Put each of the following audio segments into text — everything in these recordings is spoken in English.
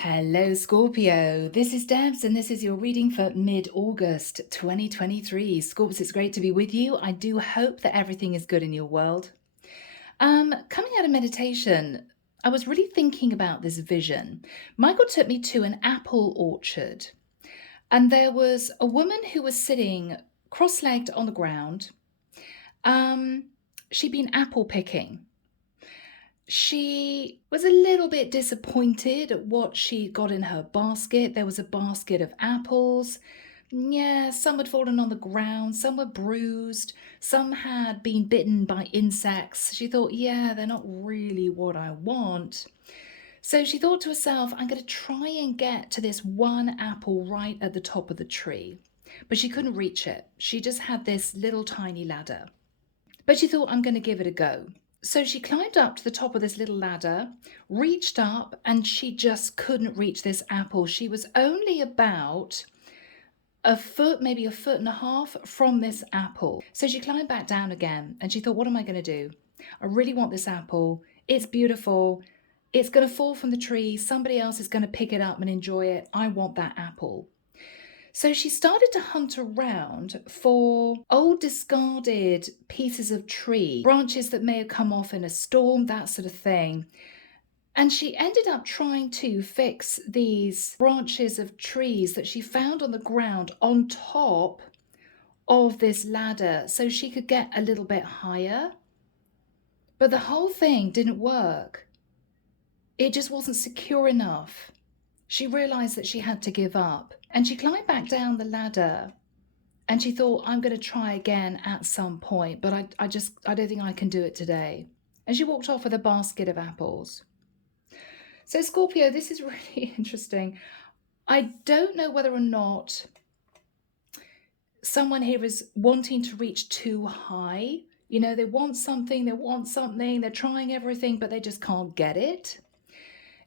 Hello, Scorpio. This is Debs, and this is your reading for mid-August 2023. Scorps, it's great to be with you. I do hope that everything is good in your world. Coming out of meditation, I was really thinking about this vision. Michael took me to an apple orchard, and there was a woman who was sitting cross-legged on the ground. She'd been apple picking. She was a little bit disappointed at what she got in her basket. There was a basket of apples. Yeah, some had fallen on the ground, some were bruised, some had been bitten by insects. She thought, yeah, they're not really what I want. So she thought to herself, I'm going to try and get to this one apple right at the top of the tree. But she couldn't reach it. She just had this little tiny ladder. But she thought, I'm going to give it a go. So she climbed up to the top of this little ladder, reached up, and she just couldn't reach this apple. She was only about a foot, maybe a foot and a half from this apple. So she climbed back down again, and she thought, what am I going to do? I really want this apple. It's beautiful. It's going to fall from the tree. Somebody else is going to pick it up and enjoy it. I want that apple. So she started to hunt around for old discarded pieces of tree, branches that may have come off in a storm, that sort of thing. And she ended up trying to fix these branches of trees that she found on the ground on top of this ladder so she could get a little bit higher. But the whole thing didn't work. It just wasn't secure enough. She realized that she had to give up, and she climbed back down the ladder, and she thought, I'm going to try again at some point, but I don't think I can do it today. And she walked off with a basket of apples. So Scorpio, this is really interesting. I don't know whether or not someone here is wanting to reach too high. You know, they want something, they're trying everything, but they just can't get it.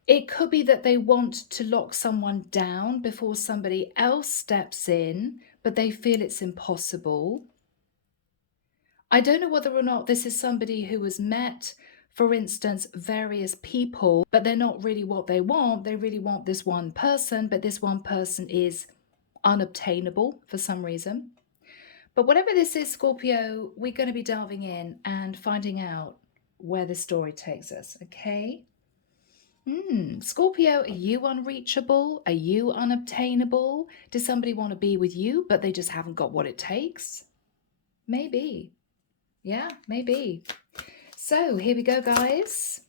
It could be that they want to lock someone down before somebody else steps in, but they feel it's impossible. I don't know whether or not this is somebody who has met, for instance, various people, but they're not really what they want. They really want this one person, but this one person is unobtainable for some reason. But whatever this is, Scorpio, we're going to be delving in and finding out where this story takes us, okay? Scorpio, are you unreachable? Are you unobtainable? Does somebody want to be with you, but they just haven't got what it takes? Maybe. Yeah, maybe. So here we go, guys.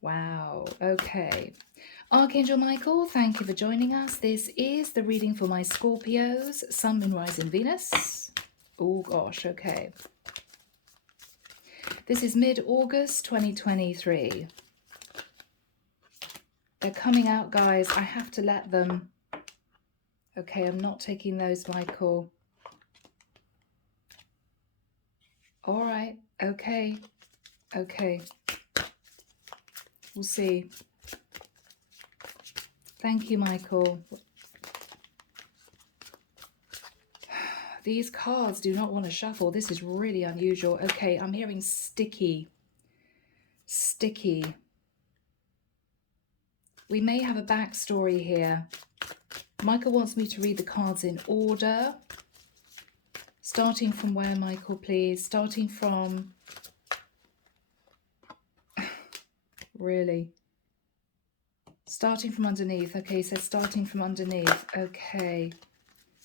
Wow. Okay. Archangel Michael, thank you for joining us. This is the reading for my Scorpios, Sun, Moon, Rising, Venus. Oh, gosh. Okay. This is mid-August 2023. They're coming out, guys. I have to let them. Okay, I'm not taking those, Michael. All right. Okay. Okay. We'll see. Thank you, Michael. These cards do not want to shuffle. This is really unusual. Okay, I'm hearing sticky. Sticky. We may have a backstory here. Michael wants me to read the cards in order. Starting from where, Michael, please? Starting from... Really? Starting from underneath. Okay, so starting from underneath. Okay.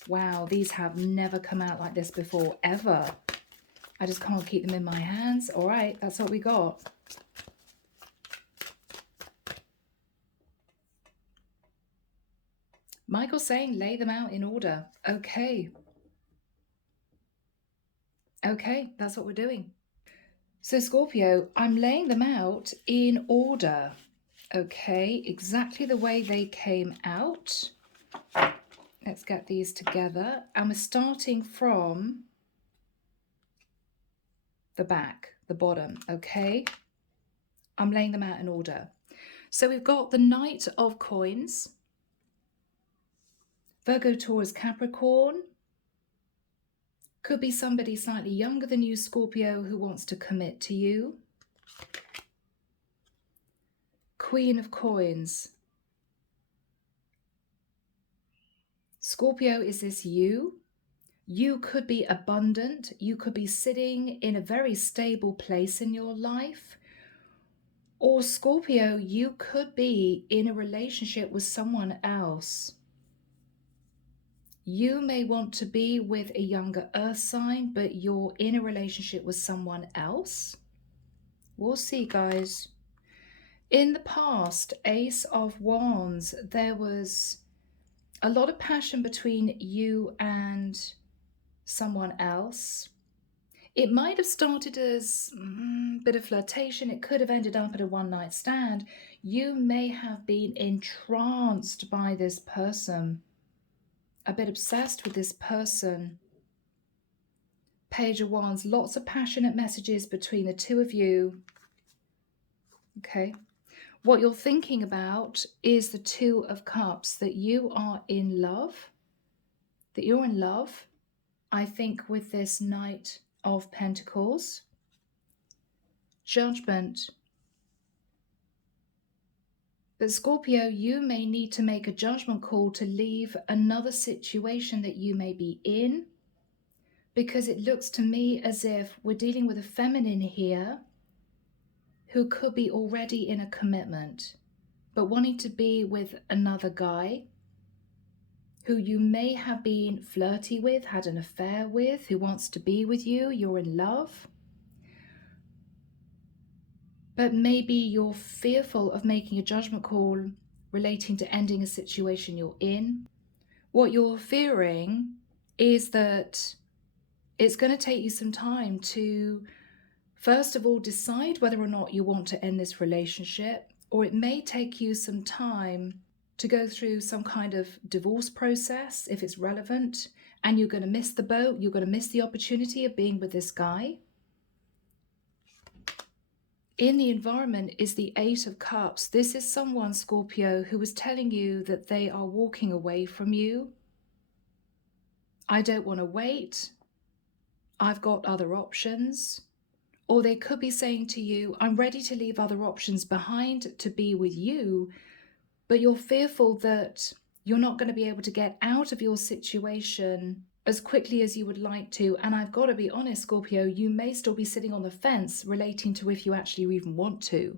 Wow, these have never come out like this before, ever. I just can't keep them in my hands. All right, that's what we got. Michael's saying lay them out in order. Okay. Okay, that's what we're doing. So Scorpio, I'm laying them out in order. Okay, exactly the way they came out. Let's get these together. And we're starting from the back, the bottom, okay? I'm laying them out in order. So we've got the Knight of Coins, Virgo, Taurus, Capricorn. Could be somebody slightly younger than you, Scorpio, who wants to commit to you. Queen of Coins. Scorpio, is this you? You could be abundant. You could be sitting in a very stable place in your life. Or Scorpio, you could be in a relationship with someone else. You may want to be with a younger earth sign, but you're in a relationship with someone else. We'll see, guys. In the past, Ace of Wands, there was a lot of passion between you and someone else. It might have started as a bit of flirtation. It could have ended up at a one-night stand. You may have been entranced by this person, a bit obsessed with this person. Page of Wands, lots of passionate messages between the two of you. Okay. What you're thinking about is the Two of Cups, that you are in love, that you're in love, I think, with this Knight of Pentacles. Judgment. But Scorpio, you may need to make a judgment call to leave another situation that you may be in, because it looks to me as if we're dealing with a feminine here who could be already in a commitment, but wanting to be with another guy who you may have been flirty with, had an affair with, who wants to be with you. You're in love. But maybe you're fearful of making a judgment call relating to ending a situation you're in. What you're fearing is that it's going to take you some time to, first of all, decide whether or not you want to end this relationship, or it may take you some time to go through some kind of divorce process if it's relevant, and you're going to miss the boat, you're going to miss the opportunity of being with this guy. In the environment is the Eight of Cups. This is someone, Scorpio, who is telling you that they are walking away from you. I don't want to wait. I've got other options. Or they could be saying to you, I'm ready to leave other options behind to be with you, but you're fearful that you're not going to be able to get out of your situation as quickly as you would like to. And I've got to be honest, Scorpio, you may still be sitting on the fence relating to if you actually even want to.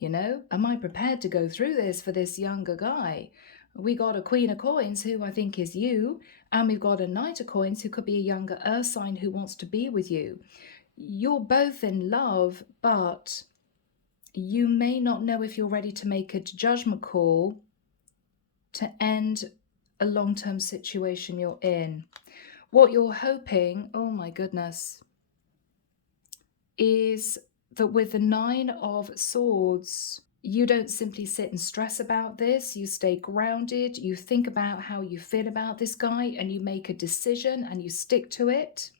You know, am I prepared to go through this for this younger guy? We got a Queen of Coins, who I think is you, and we've got a Knight of Coins, who could be a younger earth sign who wants to be with you. You're both in love, but you may not know if you're ready to make a judgment call to end a long-term situation you're in. What you're hoping, oh my goodness, is that with the Nine of Swords, you don't simply sit and stress about this. You stay grounded. You think about how you feel about this guy, and you make a decision and you stick to it.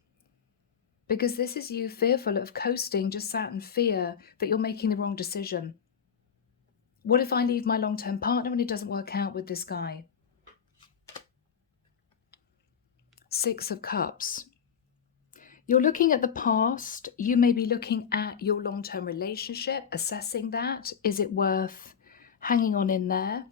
Because this is you fearful of coasting, just sat in fear that you're making the wrong decision. What if I leave my long-term partner and it doesn't work out with this guy? Six of Cups. You're looking at the past. You may be looking at your long-term relationship, assessing that. Is it worth hanging on in there?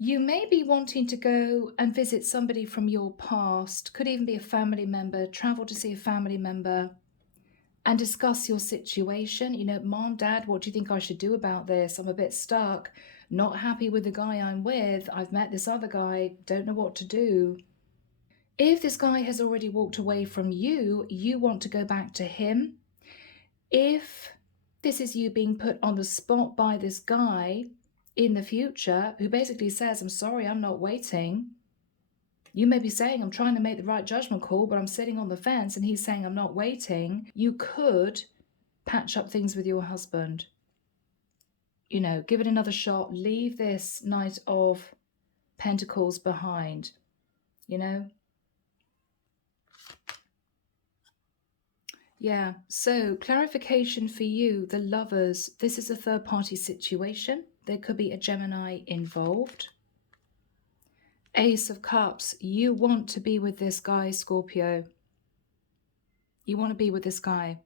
You may be wanting to go and visit somebody from your past, could even be a family member, travel to see a family member and discuss your situation. You know, Mom, Dad, what do you think I should do about this? I'm a bit stuck, not happy with the guy I'm with. I've met this other guy, don't know what to do. If this guy has already walked away from you, you want to go back to him. If this is you being put on the spot by this guy in the future who basically says, I'm sorry, I'm not waiting. You may be saying, I'm trying to make the right judgment call, but I'm sitting on the fence, and he's saying, I'm not waiting. You could patch up things with your husband. You know, give it another shot. Leave this Knight of Pentacles behind, you know. Yeah, so clarification for you, the lovers. This is a third-party situation. There could be a Gemini involved. Ace of Cups, you want to be with this guy, Scorpio. You want to be with this guy.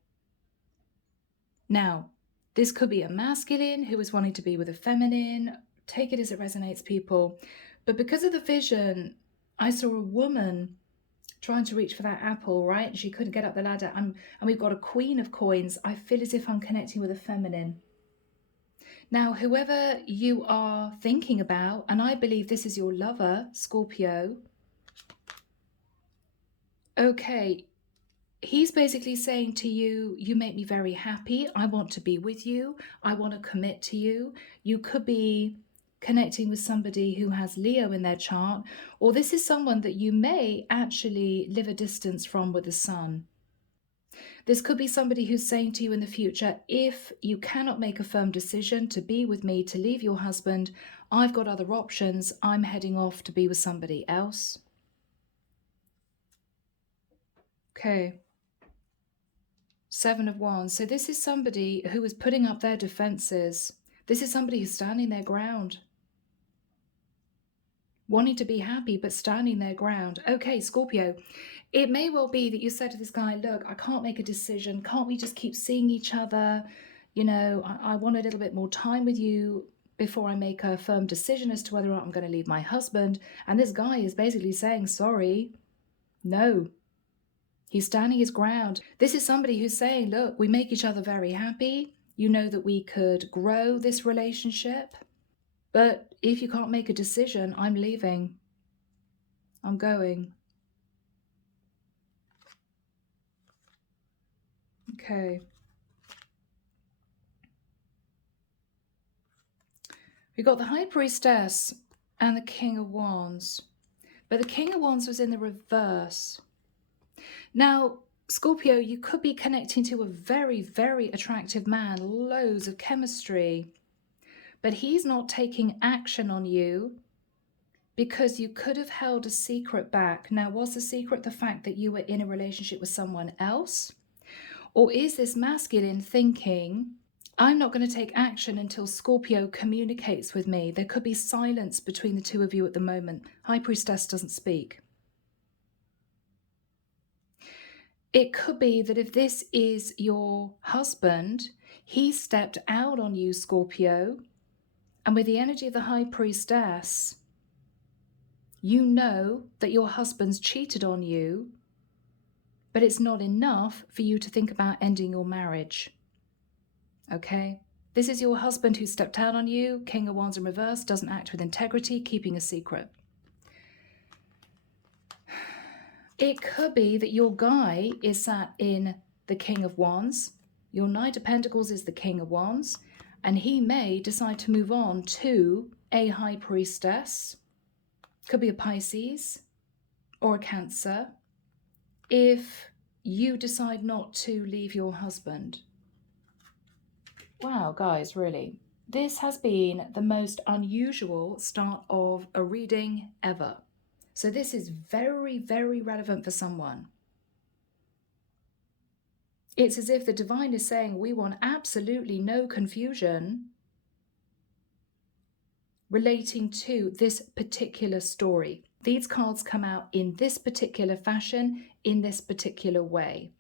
Now, this could be a masculine who is wanting to be with a feminine. Take it as it resonates, people. But because of the vision, I saw a woman trying to reach for that apple, right? And she couldn't get up the ladder. And we've got a queen of coins. I feel as if I'm connecting with a feminine. Now, whoever you are thinking about, and I believe this is your lover, Scorpio, okay, he's basically saying to you, you make me very happy. I want to be with you. I want to commit to you. You could be connecting with somebody who has Leo in their chart, or this is someone that you may actually live a distance from with the sun. This could be somebody who's saying to you in the future, if you cannot make a firm decision to be with me, to leave your husband, I've got other options. I'm heading off to be with somebody else. Okay. 7 of Wands. So this is somebody who is putting up their defenses. This is somebody who's standing their ground. Wanting to be happy, but standing their ground. Okay, Scorpio, it may well be that you said to this guy, look, I can't make a decision. Can't we just keep seeing each other? You know, I want a little bit more time with you before I make a firm decision as to whether or not I'm going to leave my husband. And this guy is basically saying, sorry, no. He's standing his ground. This is somebody who's saying, look, we make each other very happy. You know that we could grow this relationship. But if you can't make a decision, I'm leaving. I'm going. Okay. We got the High Priestess and the King of Wands. But the King of Wands was in the reverse. Now, Scorpio, you could be connecting to a very, very attractive man, loads of chemistry. But he's not taking action on you because you could have held a secret back. Now, was the secret the fact that you were in a relationship with someone else? Or is this masculine thinking, I'm not going to take action until Scorpio communicates with me? There could be silence between the two of you at the moment. High Priestess doesn't speak. It could be that if this is your husband, he stepped out on you, Scorpio, and with the energy of the High Priestess, you know that your husband's cheated on you, but it's not enough for you to think about ending your marriage. Okay? This is your husband who stepped out on you, King of Wands in reverse, doesn't act with integrity, keeping a secret. It could be that your guy is sat in the King of Wands, your Knight of Pentacles is the King of Wands, and he may decide to move on to a High Priestess, could be a Pisces or a Cancer, if you decide not to leave your husband. Wow, guys, really, this has been the most unusual start of a reading ever. So this is very, very relevant for someone. It's as if the divine is saying, we want absolutely no confusion relating to this particular story. These cards come out in this particular fashion, in this particular way,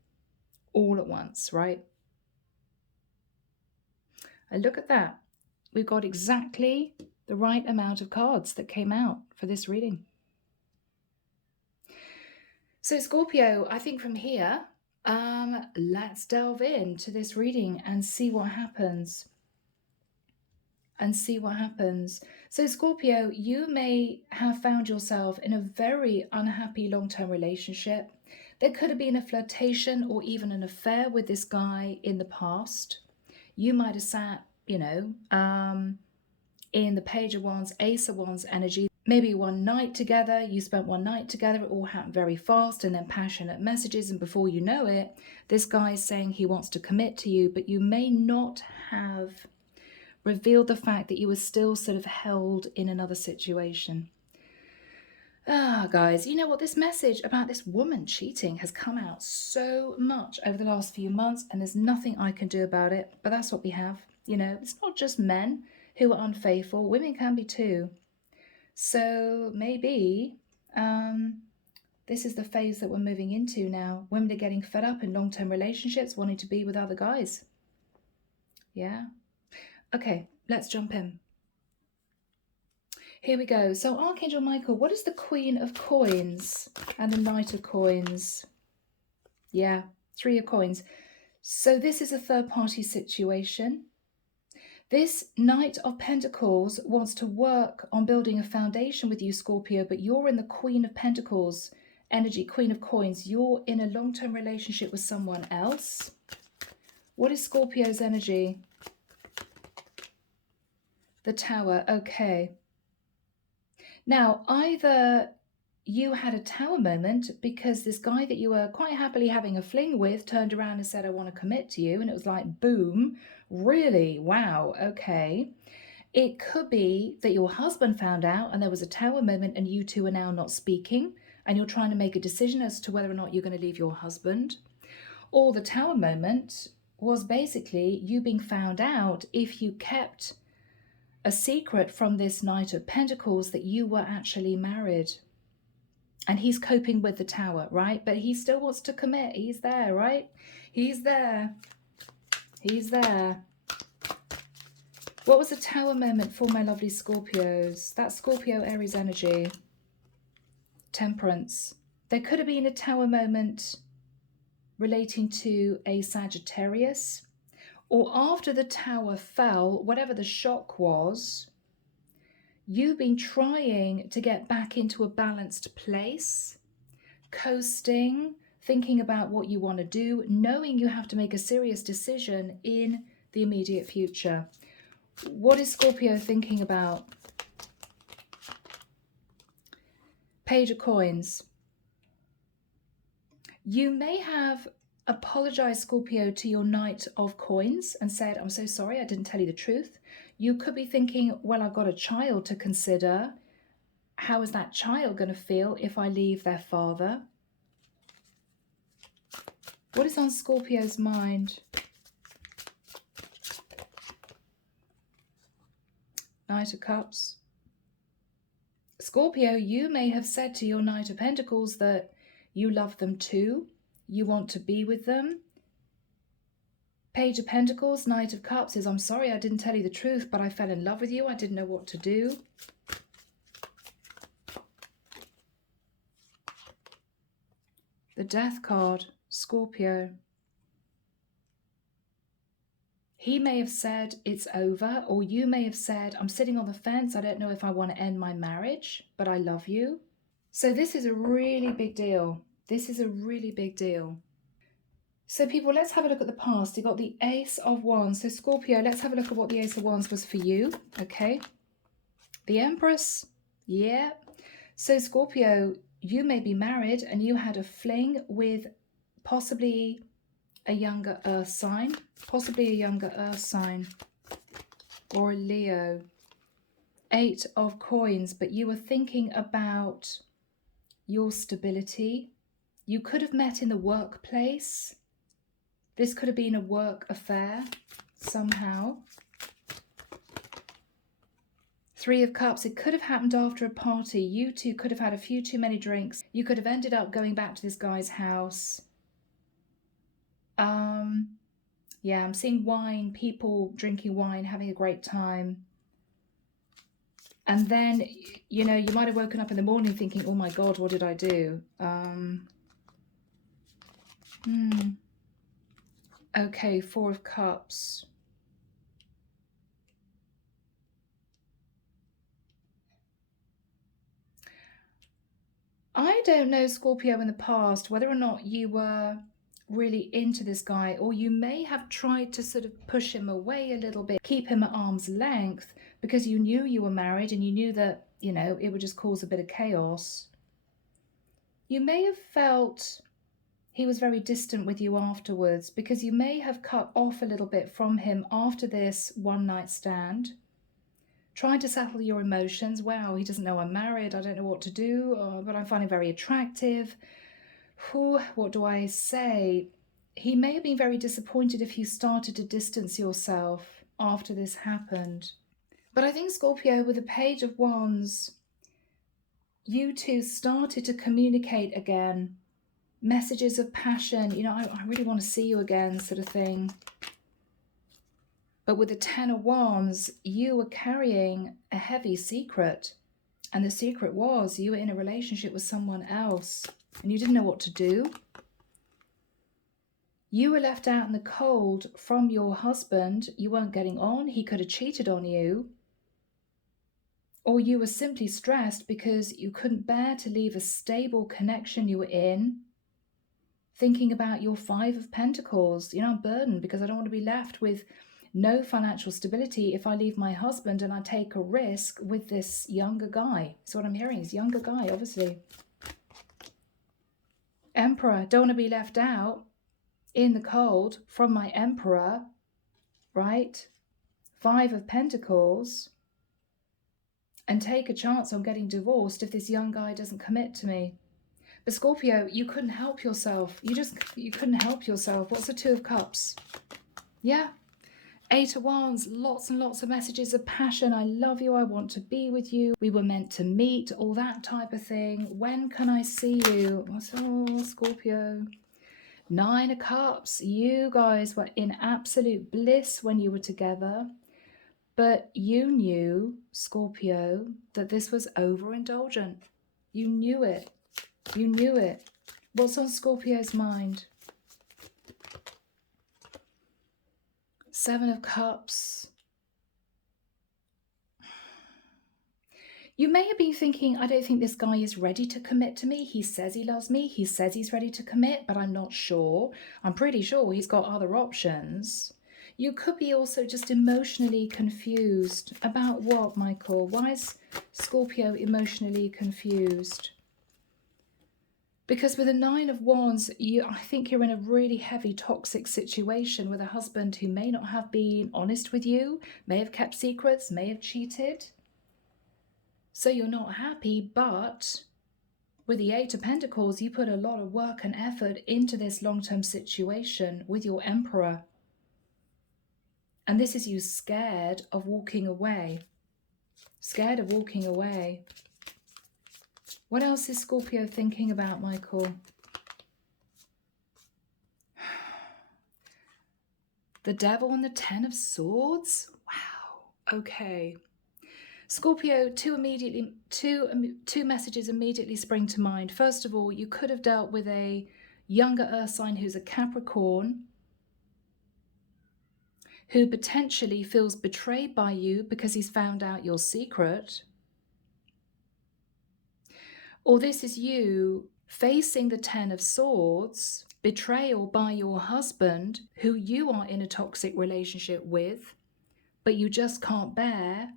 all at once, right? And look at that. We've got exactly the right amount of cards that came out for this reading. So Scorpio, I think from here, let's delve into this reading and see what happens. So Scorpio, you may have found yourself in a very unhappy long-term relationship. There could have been a flirtation or even an affair with this guy in the past. You might have sat, you know, in the Page of Wands, Ace of Wands energy. Maybe one night together, you spent one night together, it all happened very fast, and then passionate messages, and before you know it, this guy is saying he wants to commit to you, but you may not have revealed the fact that you were still sort of held in another situation. Guys, you know what? This message about this woman cheating has come out so much over the last few months, and there's nothing I can do about it, but that's what we have. You know, it's not just men who are unfaithful, women can be too. So maybe this is the phase that we're moving into now. Women are getting fed up in long-term relationships, wanting to be with other guys. Yeah. Okay, let's jump in. Here we go. So Archangel Michael, what is the Queen of Coins and the Knight of Coins? Yeah, 3 of Coins. So this is a third-party situation. This Knight of Pentacles wants to work on building a foundation with you, Scorpio, but you're in the Queen of Pentacles energy, Queen of Coins. You're in a long-term relationship with someone else. What is Scorpio's energy? The Tower. Okay. Now, either you had a tower moment because this guy that you were quite happily having a fling with turned around and said, I want to commit to you. And it was like, boom, really? Wow, okay. It could be that your husband found out and there was a tower moment and you two are now not speaking and you're trying to make a decision as to whether or not you're going to leave your husband. Or the tower moment was basically you being found out if you kept a secret from this Knight of Pentacles that you were actually married. And he's coping with the tower, right? But he still wants to commit. He's there, right? He's there. He's there. What was a tower moment for my lovely Scorpios? That's Scorpio Aries energy. Temperance. There could have been a tower moment relating to a Sagittarius, or after the tower fell, whatever the shock was, you've been trying to get back into a balanced place, coasting, thinking about what you want to do, knowing you have to make a serious decision in the immediate future. What is Scorpio thinking about? Page of Coins. You may have apologized, Scorpio, to your Knight of Coins and said, I'm so sorry, I didn't tell you the truth. You could be thinking, well, I've got a child to consider. How is that child going to feel if I leave their father? What is on Scorpio's mind? Knight of Cups. Scorpio, you may have said to your Knight of Pentacles that you love them too. You want to be with them. Page of Pentacles, Knight of Cups is, I'm sorry, I didn't tell you the truth, but I fell in love with you. I didn't know what to do. The Death card, Scorpio. He may have said it's over, or you may have said, I'm sitting on the fence. I don't know if I want to end my marriage, but I love you. So this is a really big deal. This is a really big deal. So people, let's have a look at the past. You got the Ace of Wands. So Scorpio, let's have a look at what the Ace of Wands was for you. Okay. The Empress. Yeah. So Scorpio, you may be married and you had a fling with possibly a younger earth sign. Possibly a younger earth sign. Or a Leo. 8 of Coins. But you were thinking about your stability. You could have met in the workplace. This could have been a work affair somehow. 3 of Cups. It could have happened after a party. You two could have had a few too many drinks. You could have ended up going back to this guy's house. Yeah, I'm seeing wine, people drinking wine, having a great time. And then, you know, you might have woken up in the morning thinking, oh my God, what did I do? Okay, 4 of Cups. I don't know, Scorpio, in the past, whether or not you were really into this guy, or you may have tried to sort of push him away a little bit, keep him at arm's length, because you knew you were married and you knew that, you know, it would just cause a bit of chaos. You may have felt he was very distant with you afterwards, because you may have cut off a little bit from him after this one night stand, trying to settle your emotions. Wow, he doesn't know I'm married. I don't know what to do, but I find him very attractive. Whew, what do I say? He may have been very disappointed if you started to distance yourself after this happened. But I think, Scorpio, with the Page of Wands, you two started to communicate again. Messages of passion, you know, I really want to see you again, sort of thing. But with the 10 of Wands, you were carrying a heavy secret. And the secret was you were in a relationship with someone else and you didn't know what to do. You were left out in the cold from your husband. You weren't getting on. He could have cheated on you. Or you were simply stressed because you couldn't bear to leave a stable connection you were in, thinking about your 5 of Pentacles. I'm burdened because I don't want to be left with no financial stability if I leave my husband and I take a risk with this younger guy. So what I'm hearing is younger guy, obviously. Emperor, don't want to be left out in the cold from my emperor, right? 5 of Pentacles. And take a chance on getting divorced if this young guy doesn't commit to me. But Scorpio, you couldn't help yourself. You couldn't help yourself. What's the 2 of Cups? Yeah. 8 of Wands, lots and lots of messages of passion. I love you. I want to be with you. We were meant to meet, all that type of thing. When can I see you? Oh, Scorpio. 9 of Cups. You guys were in absolute bliss when you were together. But you knew, Scorpio, that this was overindulgent. You knew it. You knew it. What's on Scorpio's mind? 7 of Cups. You may have been thinking, I don't think this guy is ready to commit to me. He says he loves me. He says he's ready to commit, but I'm not sure. I'm pretty sure he's got other options. You could be also just emotionally confused. About what, Michael? Why is Scorpio emotionally confused? Because with the 9 of Wands, I think you're in a really heavy toxic situation with a husband who may not have been honest with you, may have kept secrets, may have cheated. So you're not happy, but with the 8 of Pentacles, you put a lot of work and effort into this long-term situation with your Emperor. And this is you scared of walking away. Scared of walking away. What else is Scorpio thinking about, Michael? The Devil and the 10 of Swords? Wow. Okay. Scorpio, two messages immediately spring to mind. First of all, you could have dealt with a younger earth sign who's a Capricorn, who potentially feels betrayed by you because he's found out your secret. Or this is you facing the 10 of Swords, betrayal by your husband, who you are in a toxic relationship with, but you just can't bear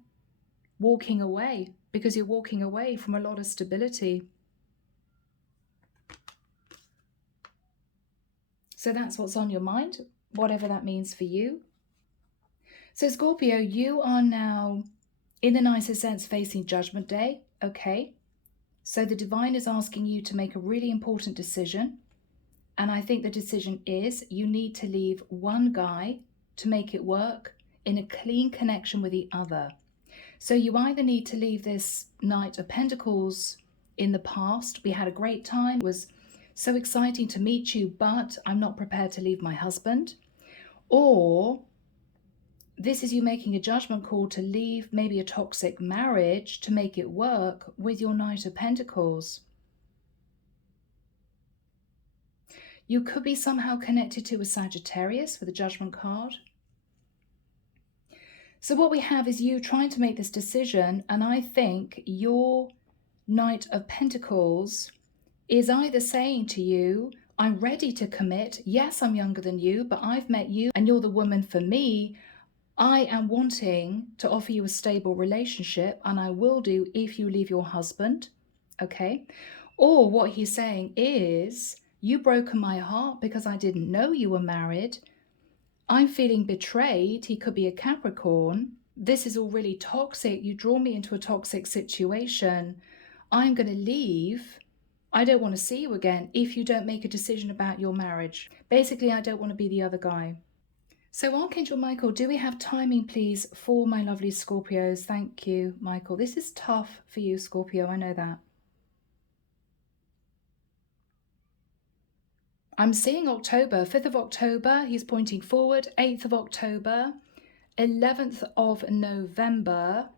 walking away because you're walking away from a lot of stability. So that's what's on your mind, whatever that means for you. So Scorpio, you are now, in the nicest sense, facing Judgment Day. Okay. So the divine is asking you to make a really important decision. And I think the decision is you need to leave one guy to make it work in a clean connection with the other. So you either need to leave this Knight of Pentacles in the past. We had a great time. It was so exciting to meet you, but I'm not prepared to leave my husband. Or this is you making a judgment call to leave maybe a toxic marriage to make it work with your Knight of Pentacles. You could be somehow connected to a Sagittarius with a Judgment card. So what we have is you trying to make this decision, and I think your Knight of Pentacles is either saying to you, I'm ready to commit. Yes, I'm younger than you, but I've met you and you're the woman for me. I am wanting to offer you a stable relationship, and I will do if you leave your husband, okay? Or what he's saying is, you broken my heart because I didn't know you were married. I'm feeling betrayed. He could be a Capricorn. This is all really toxic. You draw me into a toxic situation. I'm going to leave. I don't want to see you again if you don't make a decision about your marriage. Basically, I don't want to be the other guy. So Archangel Michael, do we have timing, please, for my lovely Scorpios? Thank you, Michael. This is tough for you, Scorpio. I know that. I'm seeing October, 5th of October. He's pointing forward. 8th of October. 11th of November.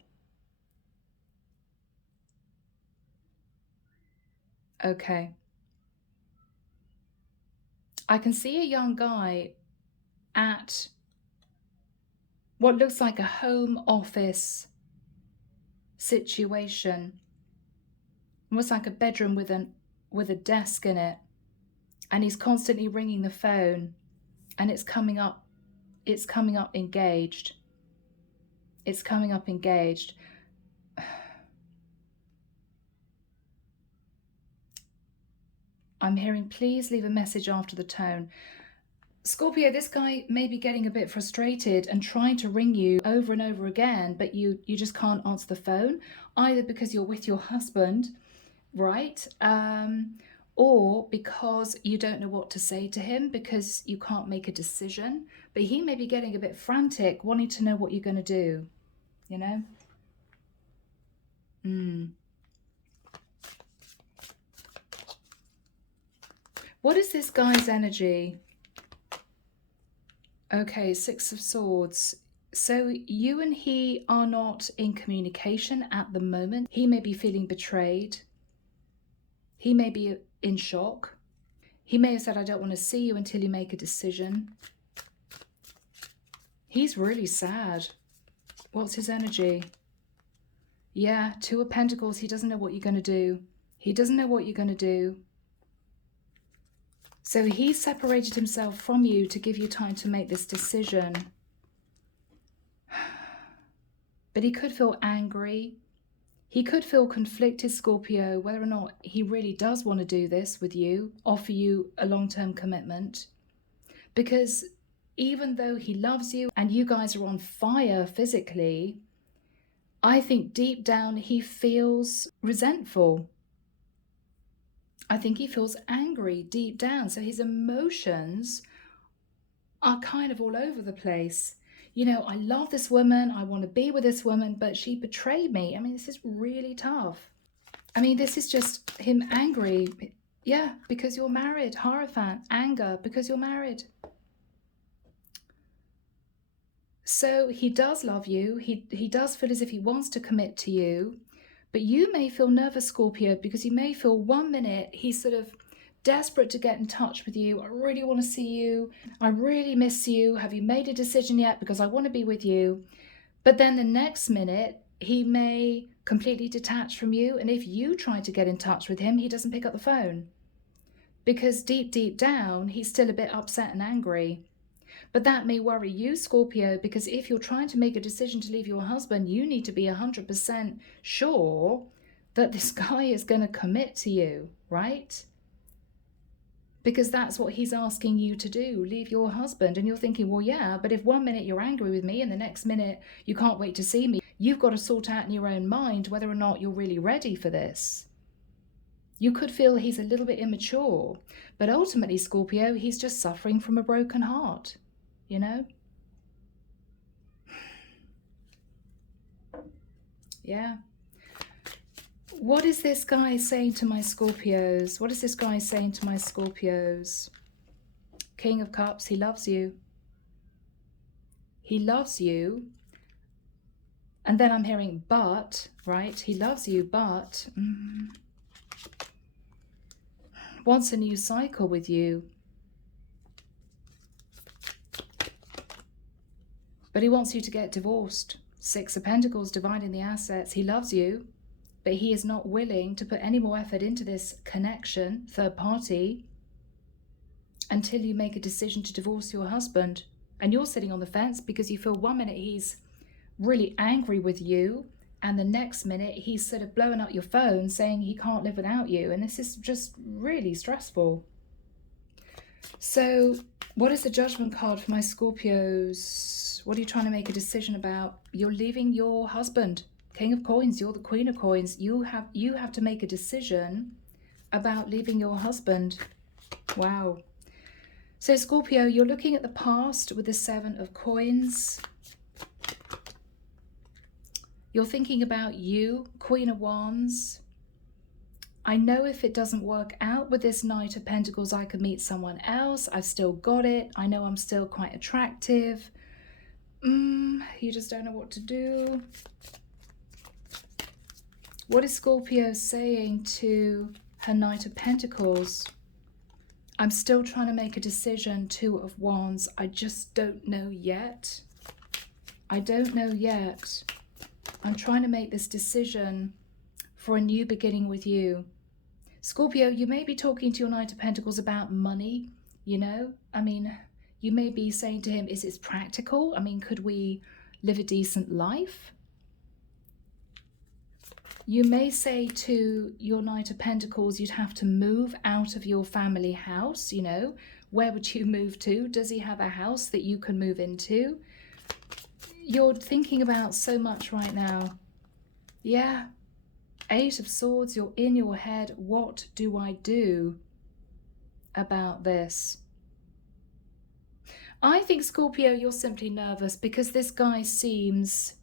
Okay. I can see a young guy at what looks like a home office situation. Almost like a bedroom with a desk in it. And he's constantly ringing the phone, and it's coming up engaged. It's coming up engaged. I'm hearing, please leave a message after the tone. Scorpio, this guy may be getting a bit frustrated and trying to ring you over and over again, but you just can't answer the phone, either because you're with your husband, right? Or because you don't know what to say to him because you can't make a decision. But he may be getting a bit frantic, wanting to know what you're going to do, you know? What is this guy's energy? Okay, Six of Swords. So you and he are not in communication at the moment. He may be feeling betrayed. He may be in shock. He may have said, I don't want to see you until you make a decision. He's really sad. What's his energy? Yeah, Two of Pentacles. He doesn't know what you're going to do. He doesn't know what you're going to do. So he separated himself from you to give you time to make this decision. But he could feel angry. He could feel conflicted, Scorpio, whether or not he really does want to do this with you, offer you a long-term commitment. Because even though he loves you and you guys are on fire physically, I think deep down he feels resentful. I think he feels angry deep down. So his emotions are kind of all over the place. You know, I love this woman. I want to be with this woman, but she betrayed me. I mean, this is really tough. I mean, this is just him angry. Yeah, because you're married. Hierophant. Anger because you're married. So he does love you. He does feel as if he wants to commit to you. But you may feel nervous, Scorpio, because you may feel 1 minute he's sort of desperate to get in touch with you. I really want to see you. I really miss you. Have you made a decision yet? Because I want to be with you. But then the next minute, he may completely detach from you. And if you try to get in touch with him, he doesn't pick up the phone. Because deep, deep down, he's still a bit upset and angry. But that may worry you, Scorpio, because if you're trying to make a decision to leave your husband, you need to be 100% sure that this guy is going to commit to you, right? Because that's what he's asking you to do, leave your husband. And you're thinking, well, yeah, but if 1 minute you're angry with me and the next minute you can't wait to see me, you've got to sort out in your own mind whether or not you're really ready for this. You could feel he's a little bit immature, but ultimately, Scorpio, he's just suffering from a broken heart. You know? Yeah. What is this guy saying to my Scorpios? What is this guy saying to my Scorpios? King of Cups, he loves you. He loves you. And then I'm hearing but, right? He loves you, but wants a new cycle with you. But he wants you to get divorced. Six of Pentacles, dividing the assets. He loves you, but he is not willing to put any more effort into this connection, third party, until you make a decision to divorce your husband. And you're sitting on the fence because you feel 1 minute he's really angry with you, and the next minute he's sort of blowing up your phone saying he can't live without you. And this is just really stressful. So what is the Judgment card for my Scorpios? What are you trying to make a decision about? You're leaving your husband. King of Coins, you're the Queen of Coins. You have to make a decision about leaving your husband. Wow. So Scorpio, you're looking at the past with the Seven of Coins. You're thinking about you, Queen of Wands. I know if it doesn't work out with this Knight of Pentacles, I could meet someone else. I've still got it. I know I'm still quite attractive. You just don't know what to do. What is Scorpio saying to her Knight of Pentacles. I'm still trying to make a decision. Two of Wands. I just don't know yet. I don't know yet. I'm trying to make this decision for a new beginning with you. Scorpio, you may be talking to your Knight of Pentacles about money, you know? I mean, you may be saying to him, is it practical? I mean, could we live a decent life? You may say to your Knight of Pentacles, you'd have to move out of your family house, you know? Where would you move to? Does he have a house that you can move into? You're thinking about so much right now. Yeah. Eight of Swords, you're in your head. What do I do about this? I think, Scorpio, you're simply nervous because this guy seems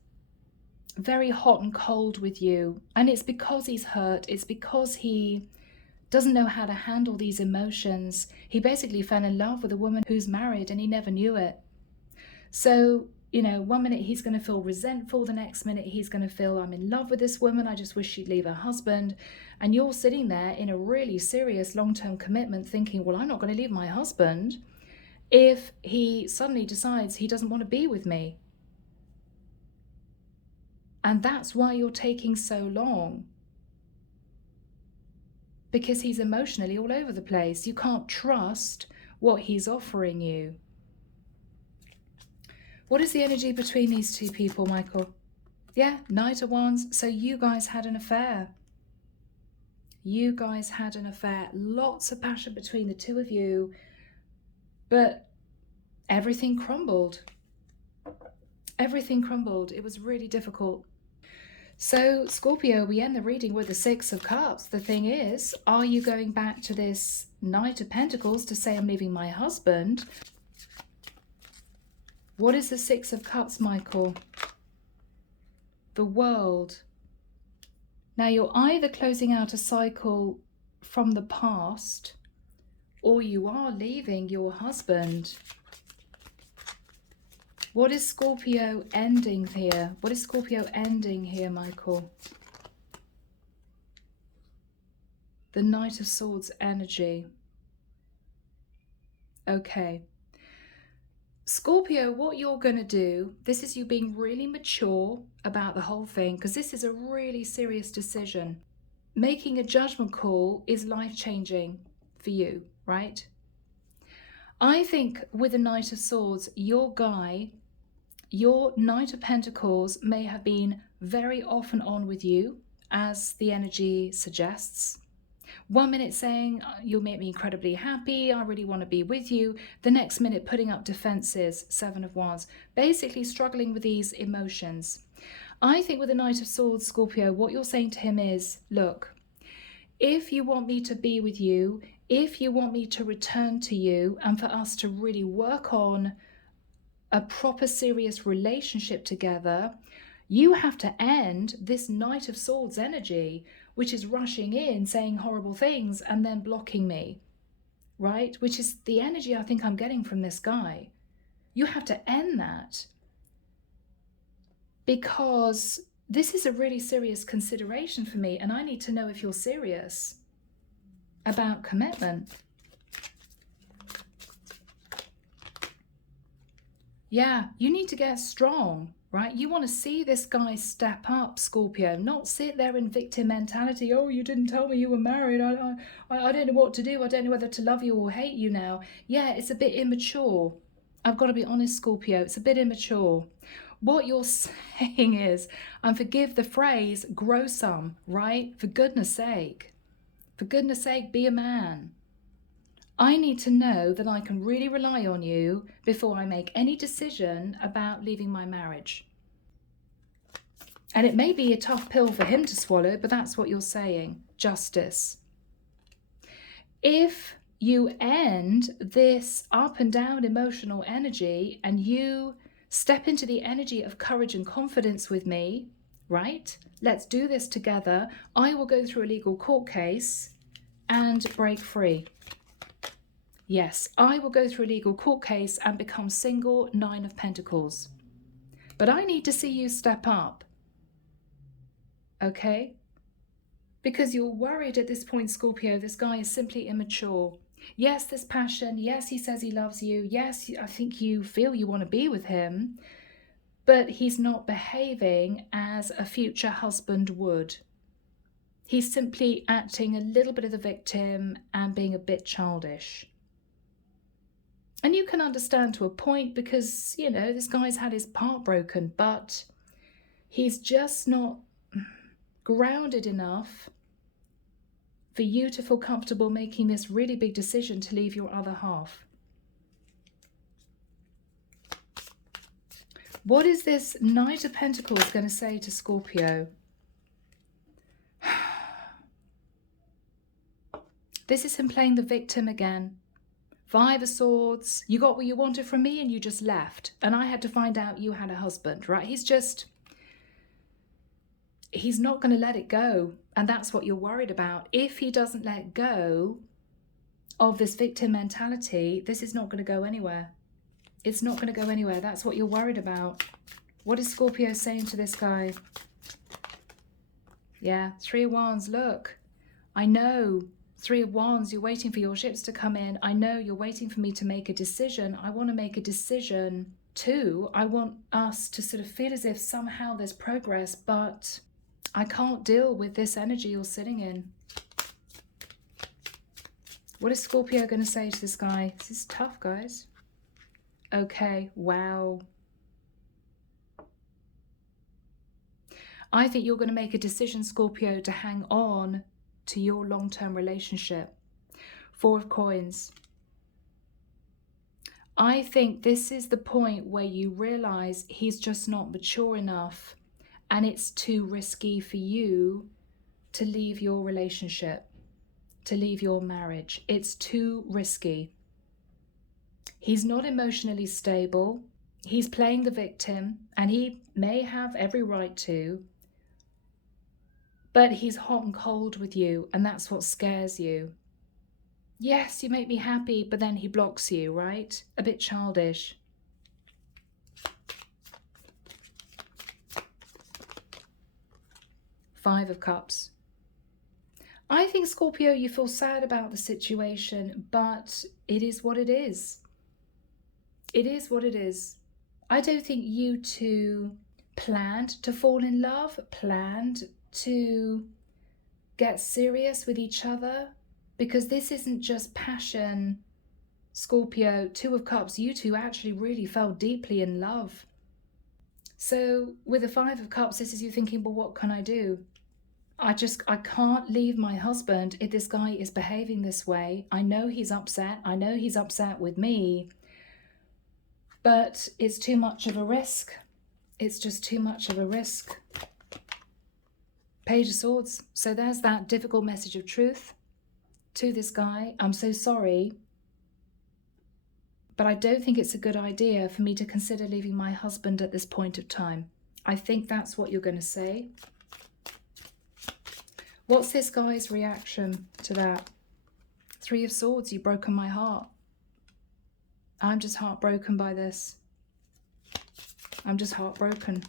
very hot and cold with you, and it's because he's hurt. It's because he doesn't know how to handle these emotions. He basically fell in love with a woman who's married and he never knew it. So, you know, one minute he's going to feel resentful, the next minute he's going to feel, I'm in love with this woman, I just wish she'd leave her husband. And you're sitting there in a really serious long-term commitment thinking, well, I'm not going to leave my husband if he suddenly decides he doesn't want to be with me. And that's why you're taking so long. Because he's emotionally all over the place. You can't trust what he's offering you. What is the energy between these two people, Michael? Yeah, Knight of Wands. So you guys had an affair. You guys had an affair. Lots of passion between the two of you. But everything crumbled. Everything crumbled. It was really difficult. So, Scorpio, we end the reading with the Six of Cups. The thing is, are you going back to this Knight of Pentacles to say I'm leaving my husband? What is the Six of Cups, Michael? The World. Now, you're either closing out a cycle from the past, or you are leaving your husband. What is Scorpio ending here? What is Scorpio ending here, Michael? The Knight of Swords energy. Okay. Scorpio, what you're going to do, this is you being really mature about the whole thing, because this is a really serious decision. Making a judgment call is life-changing for you, right? I think with the Knight of Swords, your guy, your Knight of Pentacles may have been very off and on with you, as the energy suggests. One minute saying, you'll make me incredibly happy, I really want to be with you. The next minute putting up defenses, Seven of Wands. Basically struggling with these emotions. I think with the Knight of Swords, Scorpio, what you're saying to him is, look, if you want me to be with you, if you want me to return to you, and for us to really work on a proper serious relationship together, you have to end this Knight of Swords energy, which is rushing in, saying horrible things, and then blocking me, right? Which is the energy I think I'm getting from this guy. You have to end that, because this is a really serious consideration for me, and I need to know if you're serious about commitment. Yeah, you need to get strong, right? You want to see this guy step up, Scorpio, not sit there in victim mentality. Oh, you didn't tell me you were married. I don't know what to do. I don't know whether to love you or hate you now. Yeah, it's a bit immature. I've got to be honest, Scorpio. It's a bit immature. What you're saying is, and forgive the phrase, grow some, right? For goodness sake. For goodness sake, be a man. I need to know that I can really rely on you before I make any decision about leaving my marriage. And it may be a tough pill for him to swallow, but that's what you're saying. Justice. If you end this up and down emotional energy and you step into the energy of courage and confidence with me, right? Let's do this together. I will go through a legal court case and break free. Yes, I will go through a legal court case and become single, Nine of Pentacles. But I need to see you step up. Okay? Because you're worried at this point, Scorpio, this guy is simply immature. Yes, there's passion. Yes, he says he loves you. Yes, I think you feel you want to be with him. But he's not behaving as a future husband would. He's simply acting a little bit of the victim and being a bit childish. And you can understand to a point because, you know, this guy's had his heart broken, but he's just not grounded enough for you to feel comfortable making this really big decision to leave your other half. What is this Knight of Pentacles going to say to Scorpio? This is him playing the victim again. 5 of Swords. You got what you wanted from me and you just left. And I had to find out you had a husband, right? He's not going to let it go. And that's what you're worried about. If he doesn't let go of this victim mentality, this is not going to go anywhere. It's not going to go anywhere. That's what you're worried about. What is Scorpio saying to this guy? Yeah, 3 of Wands. Look, I know. 3 of Wands, you're waiting for your ships to come in. I know you're waiting for me to make a decision. I want to make a decision too. I want us to sort of feel as if somehow there's progress, but I can't deal with this energy you're sitting in. What is Scorpio going to say to this guy? This is tough, guys. Okay, wow. I think you're going to make a decision, Scorpio, to hang on to your long-term relationship. 4 of Coins. I think this is the point where you realize he's just not mature enough and it's too risky for you to leave your relationship, to leave your marriage. It's too risky. He's not emotionally stable. He's playing the victim, and he may have every right to, but he's hot and cold with you, and that's what scares you. Yes, you make me happy, but then he blocks you, right? A bit childish. Five of Cups. I think, Scorpio, you feel sad about the situation, but it is what it is. It is what it is. I don't think you two planned to fall in love, planned to get serious with each other, because this isn't just passion, Scorpio. 2 of Cups, you two actually really fell deeply in love. So with the 5 of Cups, this is you thinking, well, what can I do? I can't leave my husband if this guy is behaving this way. I know he's upset. I know he's upset with me, but it's too much of a risk. It's just too much of a risk. Page of Swords. So there's that difficult message of truth to this guy. I'm so sorry, but I don't think it's a good idea for me to consider leaving my husband at this point of time. I think that's what you're going to say. What's this guy's reaction to that? 3 of Swords, you've broken my heart. I'm just heartbroken by this. I'm just heartbroken.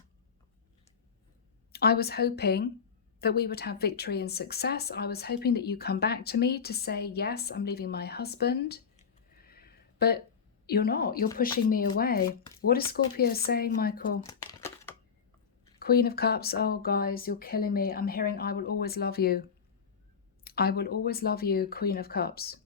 I was hoping that we would have victory and success. I was hoping that you come back to me to say, yes, I'm leaving my husband. But you're not. You're pushing me away. What is Scorpio saying, Michael? Queen of Cups. Oh, guys, you're killing me. I'm hearing, I will always love you. I will always love you, Queen of Cups.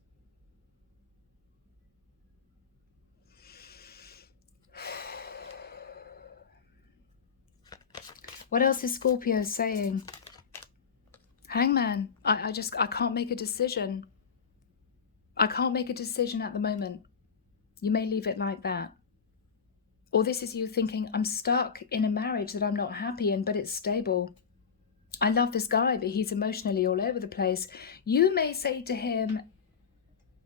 What else is Scorpio saying? Hangman. I can't make a decision. I can't make a decision at the moment. You may leave it like that. Or this is you thinking, I'm stuck in a marriage that I'm not happy in, but it's stable. I love this guy, but he's emotionally all over the place. You may say to him,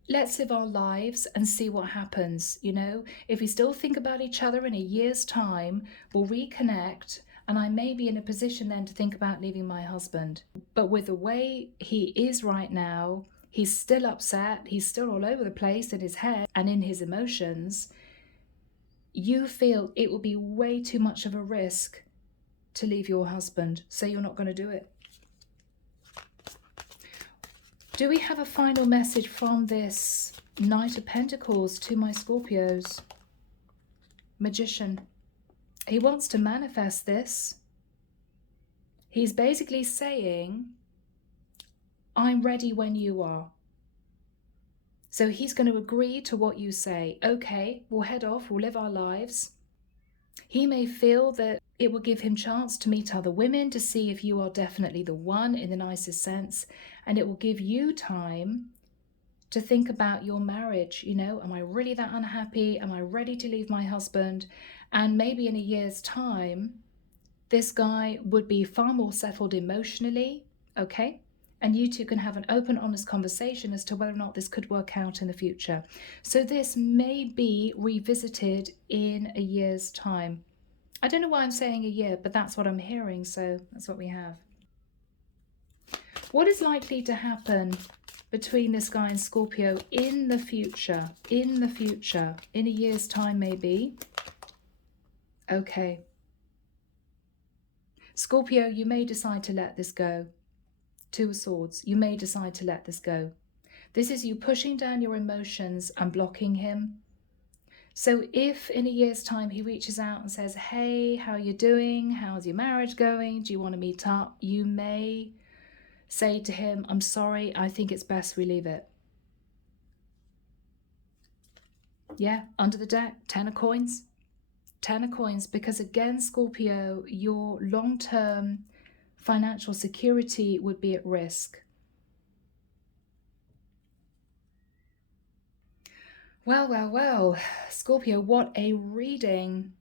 let's live our lives and see what happens. You know, if we still think about each other in a year's time, we'll reconnect, and I may be in a position then to think about leaving my husband. But with the way he is right now, he's still upset. He's still all over the place in his head and in his emotions. You feel it will be way too much of a risk to leave your husband, so you're not going to do it. Do we have a final message from this Knight of Pentacles to my Scorpios? Magician. He wants to manifest this. He's basically saying, I'm ready when you are. So he's going to agree to what you say. Okay, we'll head off, we'll live our lives. He may feel that it will give him chance to meet other women to see if you are definitely the one in the nicest sense. And it will give you time to think about your marriage. You know, am I really that unhappy? Am I ready to leave my husband? And maybe in a year's time, this guy would be far more settled emotionally, okay? And you two can have an open, honest conversation as to whether or not this could work out in the future. So this may be revisited in a year's time. I don't know why I'm saying a year, but that's what I'm hearing, so that's what we have. What is likely to happen between this guy and Scorpio in the future? In a year's time maybe. Okay. Scorpio, you may decide to let this go. Two of Swords, you may decide to let this go. This is you pushing down your emotions and blocking him. So if in a year's time he reaches out and says, hey, how are you doing? How's your marriage going? Do you want to meet up? You may say to him, I'm sorry, I think it's best we leave it. Yeah, under the deck, 10 of coins. 10 of coins, because again, Scorpio, your long-term financial security would be at risk. Well, Scorpio, what a reading.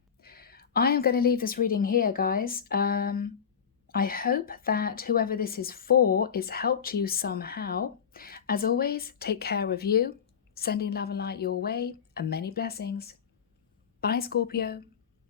I am going to leave this reading here, guys. I hope that whoever this is for, it's helped you somehow. As always, take care of you, sending love and light your way, and many blessings. Bye, Scorpio.